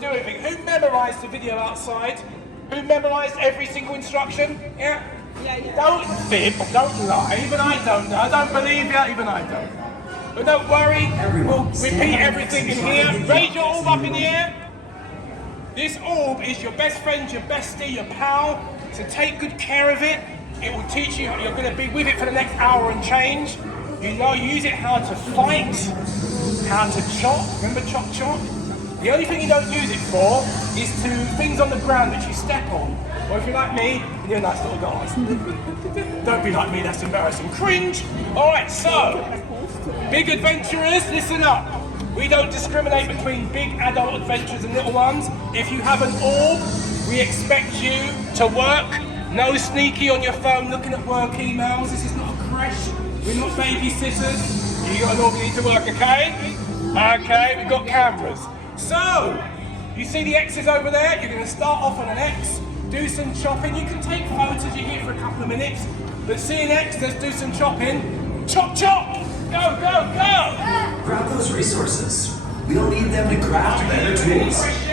do everything. Who memorised the video outside? Who memorised every single instruction? Yeah? Yeah. Don't fib, don't lie. Even I don't know. I don't believe you, even I don't know. But don't worry, we'll repeat everything in here. Raise your orb up in the air. This orb is your best friend, your bestie, your pal. So take good care of it. It will teach you, you're going to be with it for the next hour and change. You know, use it how to fight, how to chop. Remember chop chop? The only thing you don't use it for is to things on the ground that you step on. Or if you're like me, you're a nice little guy. Don't be like me, that's embarrassing. Cringe! Alright, so, big adventurers, listen up. We don't discriminate between big adult adventurers and little ones. If you have an orb, we expect you to work. No sneaky on your phone looking at work emails. This is not a creche. We're not babysitters. You got an orb, you need to work, okay? Okay, we've got cameras. So, you see the X's over there? You're going to start off on an X, do some chopping. You can take photos, you're here for a couple of minutes. But see an X, let's do some chopping. Chop, chop! Go, go, go! Grab those resources. We don't need them to craft better tools.